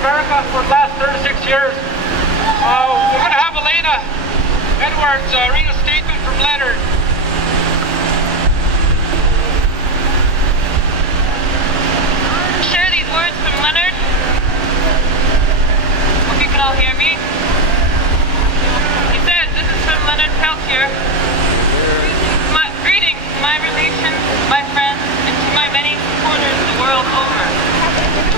America for the last 36 years. We're going to have Elena Edwards read a statement from Leonard. Share these words from Leonard. Hope you can all hear me. He says, this is from Leonard Peltier. Greetings to my relations, my friends, and to my many supporters the world over.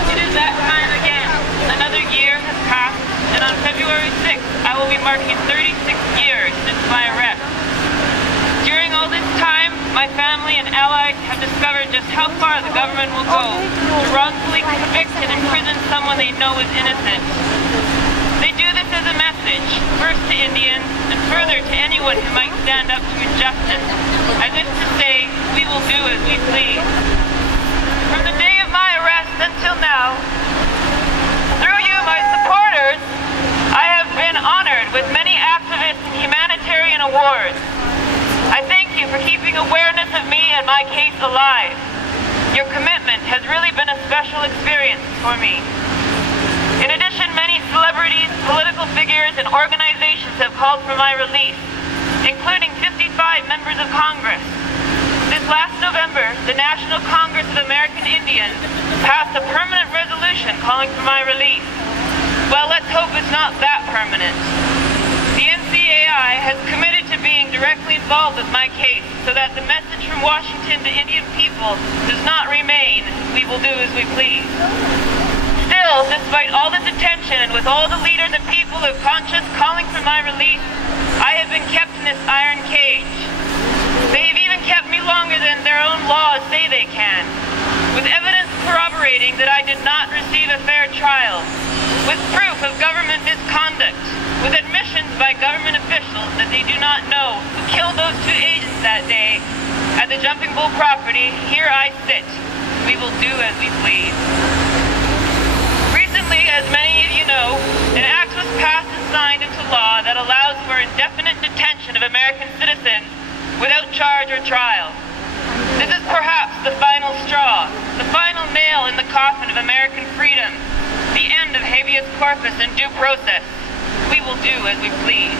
It is that time again. Another year has passed, and on February 6th, I will be marking 36 years since my arrest. During all this time, my family and allies have discovered just how far the government will go to wrongfully convict and imprison someone they know is innocent. They do this as a message, first to Indians, and further to anyone who might stand up to injustice, as if to say, we will do as we please. From the day of my arrest until now, through you, my supporters, I have been honored with many activist and humanitarian awards. I thank you for keeping awareness of me and my case alive. Your commitment has really been a special experience for me. In addition, many celebrities, political figures, and organizations have called for my release, including 55 members of Congress. This last November, the National Congress of American Indians passed a permanent resolution calling for my release. Well, let's hope it's not that permanent. The NCAI has committed to being directly involved with my case so that the message from Washington to Indian people does not remain, we will do as we please. Still, despite all this attention and with all the leaders and people of conscience calling for my release, I have been kept in this iron cage. They have even kept me longer than their own laws say they can, with evidence corroborating that I did not receive a fair trial, with proof of government misconduct, with admissions by government officials that they do not know who killed those two agents that day at the Jumping Bull property. Here I sit. We will do as we please. Recently, as many of you know, an act was passed and signed into law that allows for indefinite detention of American citizens without charge or trial. This is perhaps the final straw, the final nail in the coffin of American freedom, the end of habeas corpus and due process. We will do as we please.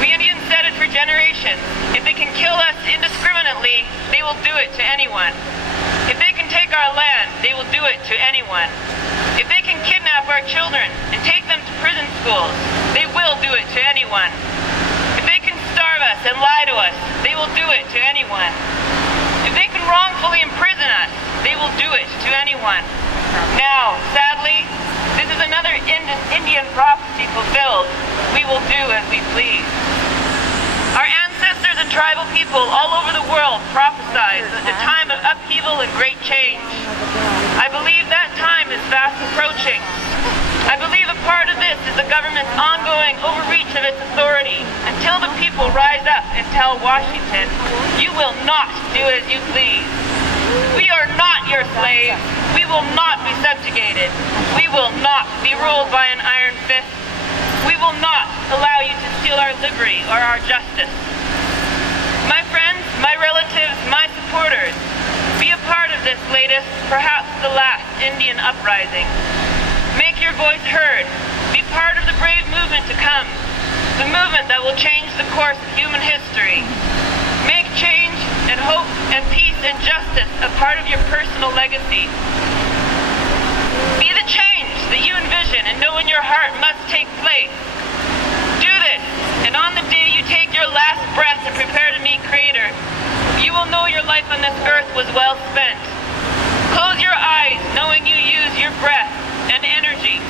We Indians said it for generations. If they can kill us indiscriminately, they will do it to anyone. If they can take our land, they will do it to anyone. If they can kidnap our children and take them to prison schools, they will do it to anyone. If they can starve us and lie to us, they will do it to anyone. If they can wrongfully imprison us, they will do it to anyone. Now, sadly, this is another Indian prophecy fulfilled. We will do as we please. Our ancestors and tribal people all over the world prophesied a time of upheaval and great change. I believe that time is fast approaching. I believe a part of this is the government's ongoing overreach of its authority until the people rise up and tell Washington, you will not do as you please. We are not your slaves. We will not be subjugated. We will not be ruled by an iron fist. We will not allow you to steal our liberty or our justice. My friends, my relatives, my supporters, be a part of this latest, perhaps the last, Indian uprising. Make your voice heard. Be part of the brave movement to come, the movement that will change the course of human history. Make change and hope and peace and justice a part of your personal legacy. Be the change that you envision and know in your heart must take place. Do this, and on the day you take your last breath and prepare to meet Creator, you will know your life on this earth was well spent. Close your eyes knowing you use your breath and energy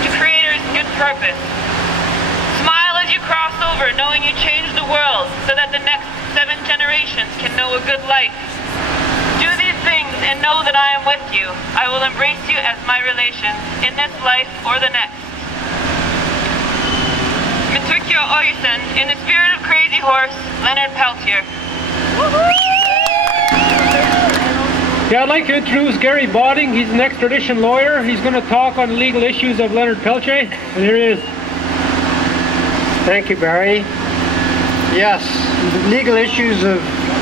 to Creator's good purpose. Smile as you cross over knowing you changed the world so that the next 7 generations can know a good life. Do these things and know that I am with you. I will embrace you as my relations in this life or the next. Mitukyo Oyusen, in the spirit of Crazy Horse, Leonard Peltier. Yeah, I'd like to introduce Gary Botting. He's an extradition lawyer. He's going to talk on the legal issues of Leonard Peltier. And here he is. Thank you, Barry. Yes, legal issues of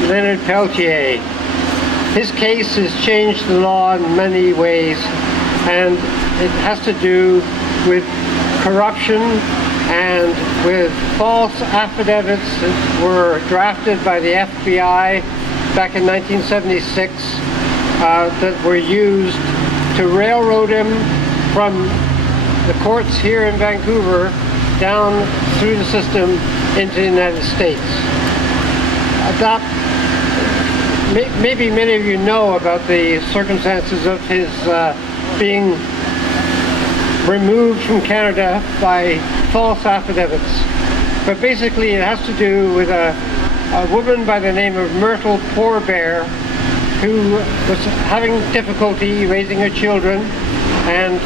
Leonard Peltier. His case has changed the law in many ways, and it has to do with corruption and with false affidavits that were drafted by the FBI back in 1976 that were used to railroad him from the courts here in Vancouver down through the system into the United States. Maybe many of you know about the circumstances of his being removed from Canada by false affidavits. But basically it has to do with a woman by the name of Myrtle Poorbear, who was having difficulty raising her children and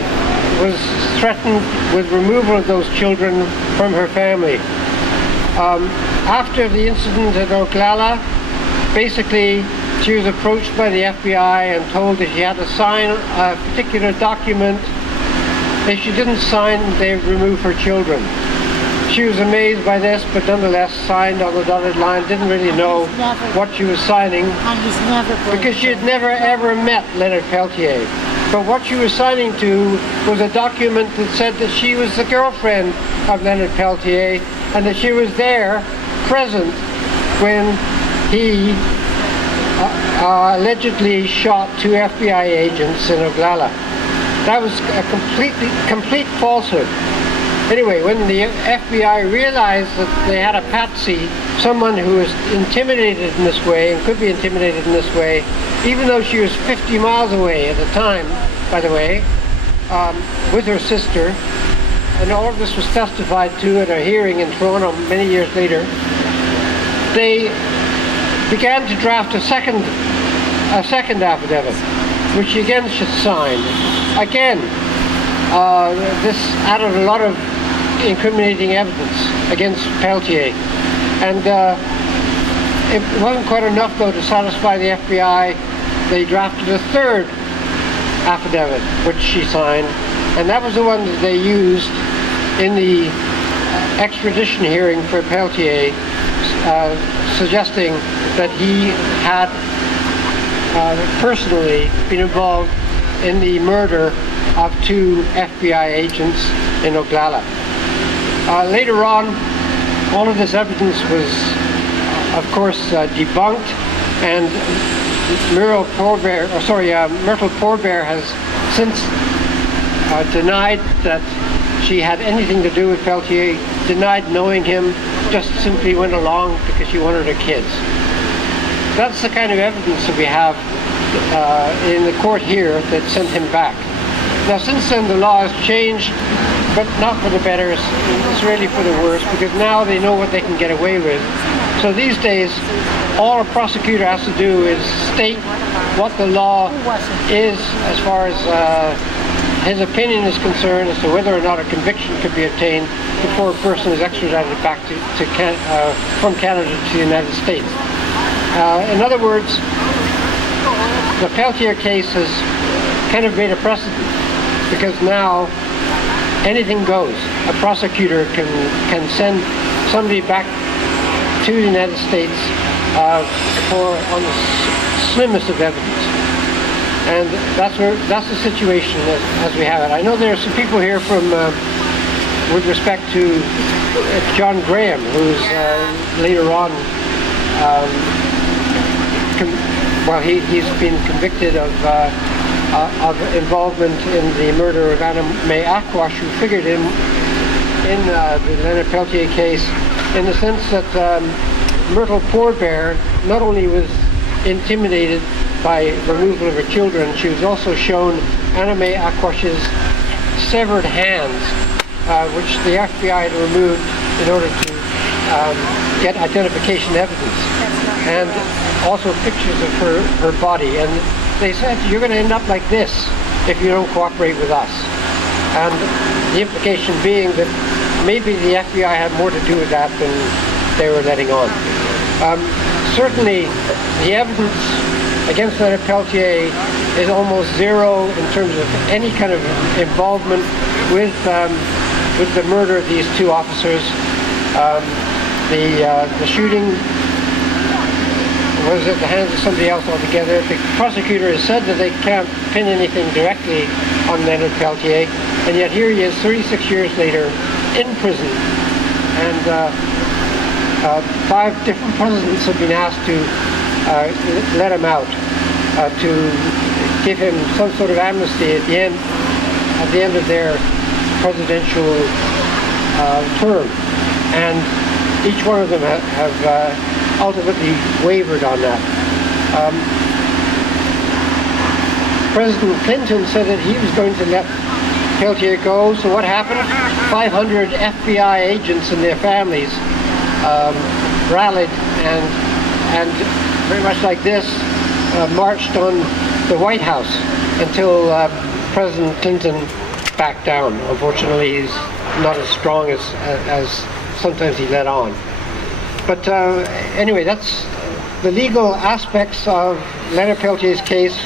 was threatened with removal of those children from her family. After the incident at Oglala, basically she was approached by the FBI and told that she had to sign a particular document. If she didn't sign, they would remove her children. She was amazed by this, but nonetheless signed on the dotted line, didn't really know what she was signing, because she had never ever met Leonard Peltier. But what she was signing to was a document that said that she was the girlfriend of Leonard Peltier and that she was there, present, when he allegedly shot 2 FBI agents in Oglala. That was a complete falsehood. Anyway, when the FBI realized that they had a patsy, someone who was intimidated in this way and could be intimidated in this way, even though she was 50 miles away at the time, by the way, with her sister, and all of this was testified to at a hearing in Toronto many years later, they began to draft a second affidavit, which she again should sign. Again, this added a lot of incriminating evidence against Peltier, and it wasn't quite enough though to satisfy the FBI. They drafted a third affidavit which she signed, and that was the one that they used in the extradition hearing for Peltier, suggesting that he had personally been involved in the murder of 2 FBI agents in Oglala. Later on, all of this evidence was, of course, debunked, and Myrtle Poorbear has since denied that she had anything to do with Peltier, denied knowing him, just simply went along because she wanted her kids. That's the kind of evidence that we have in the court here that sent him back. Now, since then, the law has changed, but not for the better. It's really for the worse, because now they know what they can get away with. So these days, all a prosecutor has to do is state what the law is as far as his opinion is concerned as to whether or not a conviction could be obtained before a person is extradited back from Canada to the United States. In other words, the Peltier case has kind of made a precedent, because now anything goes. A prosecutor can send somebody back to the United States on the slimmest of evidence, and that's the situation as we have it. I know there are some people here from, with respect to John Graham, who's later on, he's been convicted of involvement in the murder of Anna May Aquash, who figured in the Leonard Peltier case, in the sense that Myrtle Poorbear not only was intimidated by removal of her children, she was also shown Anna May Aquash's severed hands, which the FBI had removed in order to get identification evidence, and also pictures of her body. And they said, you're going to end up like this if you don't cooperate with us. And the implication being that maybe the FBI had more to do with that than they were letting on. Certainly, the evidence against Leonard Peltier is almost zero in terms of any kind of involvement with the murder of these 2 officers. The shooting was at the hands of somebody else altogether. The prosecutor has said that they can't pin anything directly on Leonard Peltier, and yet here he is 36 years later in prison, and 5 different presidents have been asked to let him out, to give him some sort of amnesty at the end of their presidential term, and each one of them have ultimately wavered on that. President Clinton said that he was going to let Peltier go, so what happened? 500 FBI agents and their families rallied and very much like this marched on the White House until President Clinton backed down. Unfortunately, he's not as strong as sometimes he let on. But anyway, that's the legal aspects of Leonard Peltier's case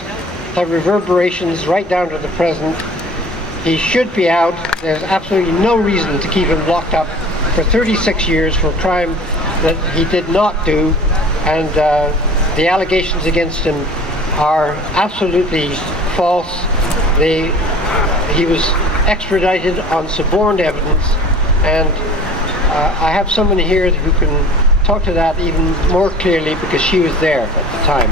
have reverberations right down to the present. He should be out. There's absolutely no reason to keep him locked up for 36 years for a crime that he did not do, and the allegations against him are absolutely false. He was extradited on suborned evidence, and I have someone here who can talk to that even more clearly because she was there at the time.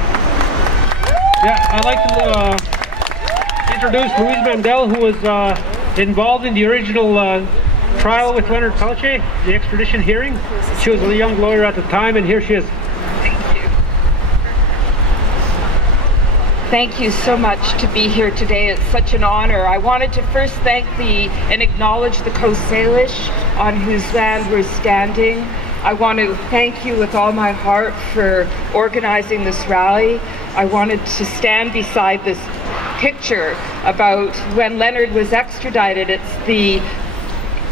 Yeah, I'd like to introduce Louise Mandel, who was involved in the original trial with Leonard Peltier, the extradition hearing. She was a young lawyer at the time, and here she is. Thank you so much to be here today. It's such an honor. I wanted to first thank and acknowledge the Coast Salish on whose land we're standing. I want to thank you with all my heart for organizing this rally. I wanted to stand beside this picture about when Leonard was extradited. It's the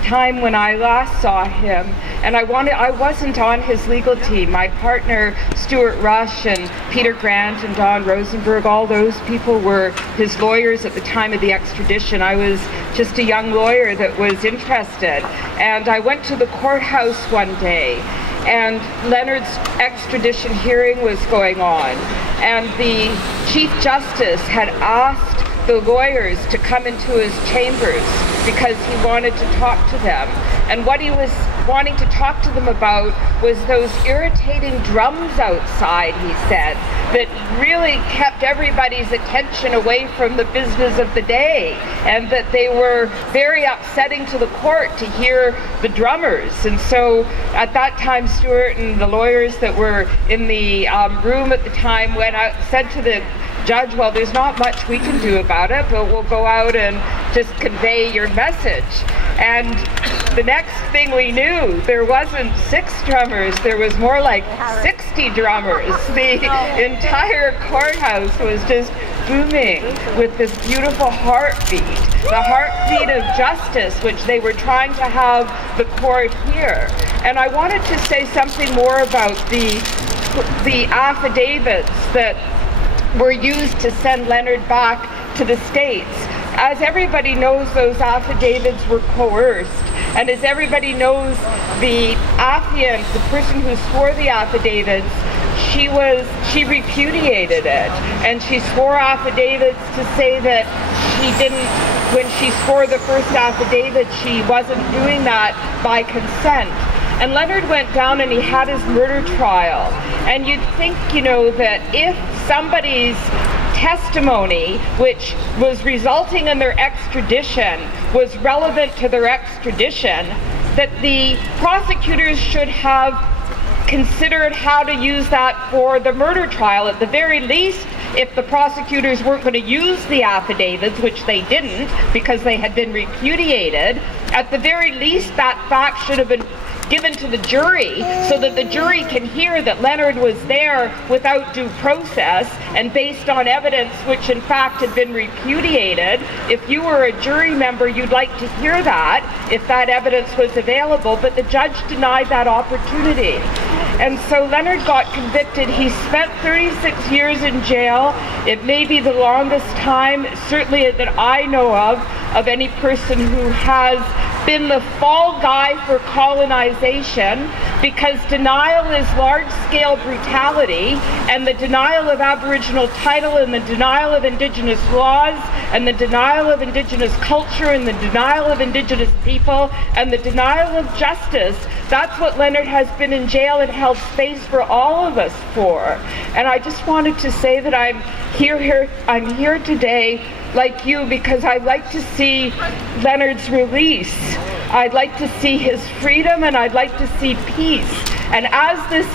time when I last saw him, and I wasn't on his legal team. My partner Stuart Rush and Peter Grant and Don Rosenberg, all those people were his lawyers at the time of the extradition. I was just a young lawyer that was interested, and I went to the courthouse one day, and Leonard's extradition hearing was going on, and the Chief Justice had asked the lawyers to come into his chambers because he wanted to talk to them. And what he was wanting to talk to them about was those irritating drums outside, he said, that really kept everybody's attention away from the business of the day, and that they were very upsetting to the court to hear the drummers. And so at that time, Stuart and the lawyers that were in the room at the time went out, said to the judge, well, there's not much we can do about it, but we'll go out and just convey your message. And the next thing we knew, there wasn't 6 drummers, there was more like 60 drummers. The entire courthouse was just booming with this beautiful heartbeat, the heartbeat of justice, which they were trying to have the court hear. And I wanted to say something more about the affidavits that were used to send Leonard back to the States. As everybody knows, those affidavits were coerced. And as everybody knows, the affiant, the person who swore the affidavits, she repudiated it. And she swore affidavits to say that she didn't, when she swore the first affidavit, she wasn't doing that by consent. And Leonard went down and he had his murder trial. And you'd think, you know, that if somebody's testimony, which was resulting in their extradition, was relevant to their extradition, that the prosecutors should have considered how to use that for the murder trial. At the very least, if the prosecutors weren't going to use the affidavits, which they didn't because they had been repudiated, at the very least that fact should have been given to the jury so that the jury can hear that Leonard was there without due process and based on evidence which in fact had been repudiated. If you were a jury member, you'd like to hear that if that evidence was available, but the judge denied that opportunity. And so Leonard got convicted. He spent 36 years in jail. It may be the longest time, certainly that I know of any person who has been the fall guy for colonization, because denial is large-scale brutality, and the denial of Aboriginal title, and the denial of Indigenous laws, and the denial of Indigenous culture, and the denial of Indigenous people, and the denial of justice. That's what Leonard has been in jail and held space for all of us for. And I just wanted to say that I'm here today, like you, because I'd like to see Leonard's release. I'd like to see his freedom, and I'd like to see peace. And as this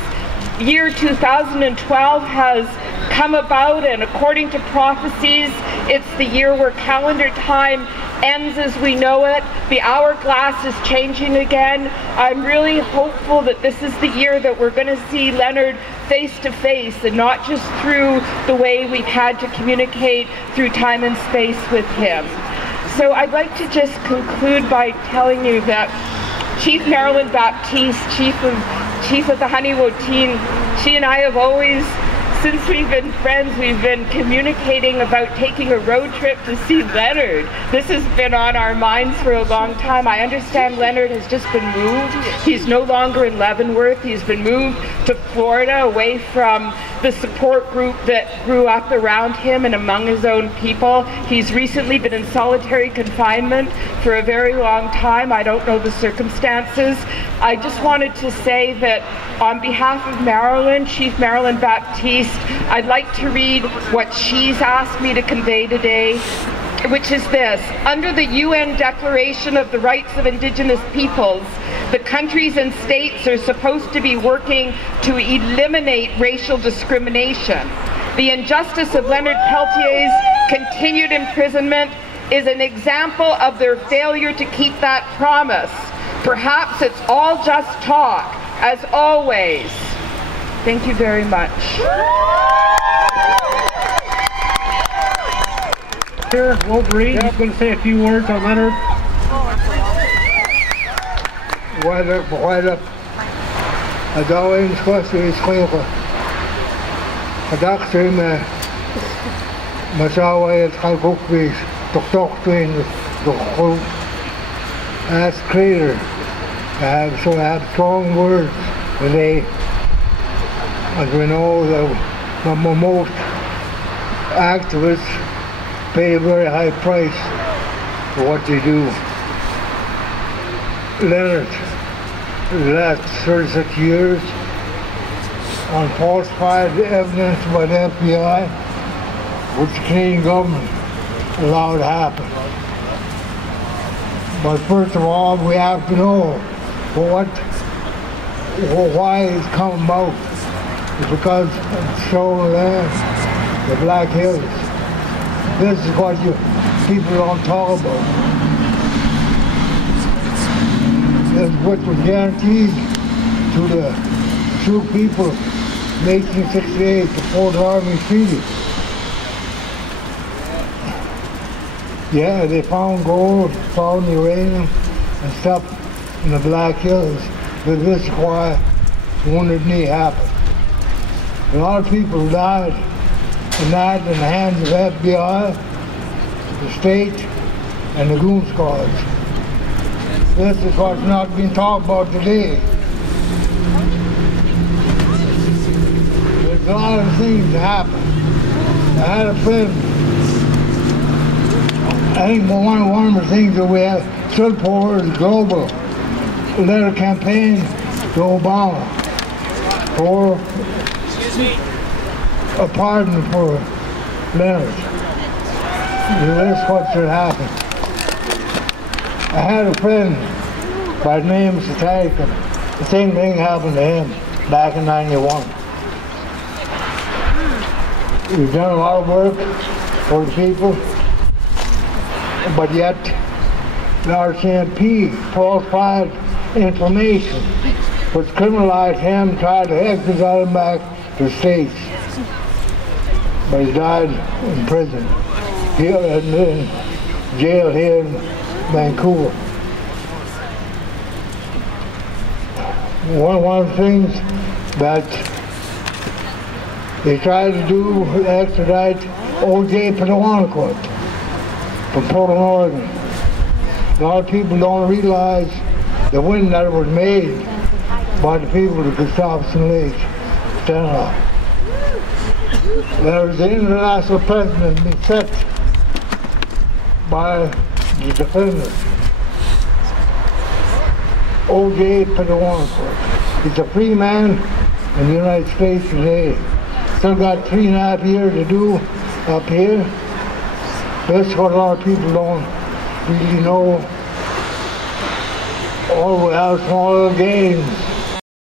year 2012 has come about, and according to prophecies, it's the year where calendar time ends as we know it. The hourglass is changing again. I'm really hopeful that this is the year that we're going to see Leonard face to face, and not just through the way we've had to communicate through time and space with him. So I'd like to just conclude by telling you that Chief Marilyn Baptiste, Chief of the Honeywood team, she and I have always, since we've been friends, we've been communicating about taking a road trip to see Leonard. This has been on our minds for a long time. I understand Leonard has just been moved. He's no longer in Leavenworth. He's been moved to Florida, away from the support group that grew up around him and among his own people. He's recently been in solitary confinement for a very long time. I don't know the circumstances. I just wanted to say that on behalf of Marilyn, Chief Marilyn Baptiste, I'd like to read what she's asked me to convey today, which is this. Under the UN Declaration of the Rights of Indigenous Peoples, the countries and states are supposed to be working to eliminate racial discrimination. The injustice of Leonard Peltier's continued imprisonment is an example of their failure to keep that promise. Perhaps it's all just talk, as always. Thank you very much. Here, Wolverine, I'm going to say a few words on Leonard. What up? Adawin squashy squeaker. A doctor, Masawa, it's called Bookbees, Doctor Twin, the as creator. I have strong words when they, as we know, most activists pay a very high price for what they do. Leonard, the last 36 years, on falsified evidence by the FBI, which the Canadian government allowed to happen. But first of all, we have to know why it's come about. It's because of stolen land, the Black Hills. This is what people don't talk about. This is what was guaranteed to the Sioux people in 1868, the Fourth Army Treaty. Yeah, they found gold, found uranium and stuff in the Black Hills, but this is why Wounded Knee happened. A lot of people died in the hands of FBI, the state, and the goon squads. This is what's not being talked about today. There's a lot of things that happen. I had a friend, I think one of the things that we have stood for is global letter campaign to Obama for a pardon for Leonard. That's what should happen. I had a friend by the name of Satarika. The same thing happened to him back in '91. We've done a lot of work for the people, but yet the RCMP falsified information which criminalized him, tried to extradite him back to the States. But he died in prison, here in jail here in Vancouver. One of the things that they tried to do was extradite Pt1 from Portland, Oregon. A lot of people don't realize the win that was made by the people of Gustafson Lake stand up. There was the international precedent being set by the defendant, O.J. Pt1. He's a free man in the United States today. Still got 3.5 years to do up here. That's what a lot of people don't really know. Oh, we have small games.